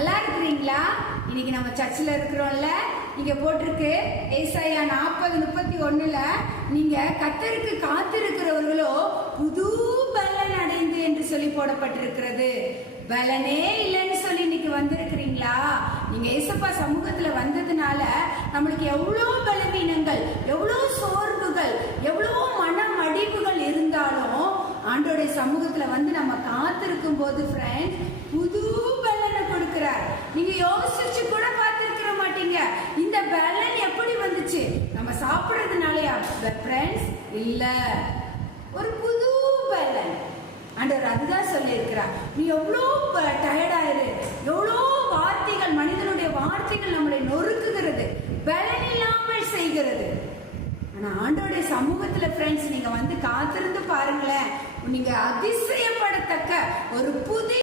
நல்லா இருக்கிறீங்களா? இன்னைக்கு நம்ம சர்ச்சில் இருக்கிறோம்ல, இங்க போட்டிருக்கு ஏசாயா 40:31 நீங்க கர்த்தருக்கு காத்திருக்கிறவர்களோ புது பலன் அடைந்து என்று சொல்லி போடப்பட்டிருக்கிறது. பலனே இல்லைன்னு சொல்லி இன்னைக்கு வந்திருக்கிறீங்களா? நீங்க ஏசப்பா சமூகத்துல வந்ததுனால நம்மளுக்கு எவ்வளவு பலவீனங்கள், எவ்வளவு சோர்வுகள், எவ்வளவு மன மடிவுகள் இருந்தாலும் ஆண்டோடைய சமூகத்துல வந்து நம்ம காத்திருக்கும் போது ஃப்ரெண்ட்ஸ் புது பலனை கொடுக்கிறார். நீங்க யோசிச்சு கூட பார்த்திருக்க மாட்டீங்க, இந்த பலன் எப்படி வந்துச்சு? நம்ம சாப்பிடுறதுனாலயா ஃப்ரெண்ட்ஸ்? இல்ல, ஒரு புது பலன். ஆண்டவர் அதுதான் சொல்லி இருக்கிறார். நீ எவ்வளோ டயர்டாயிரு, எவ்வளோ வார்த்தைகள், மனிதனுடைய வார்த்தைகள் நம்மளை நொறுக்குகிறது, பலன் இல்லாமல் செய்கிறது. ஆனா ஆண்டோடைய சமூகத்துல ஃப்ரெண்ட்ஸ் நீங்க வந்து காத்திருந்து பாருங்களேன், நீங்க அதிசயப்படத்தக்க ஒரு புதிய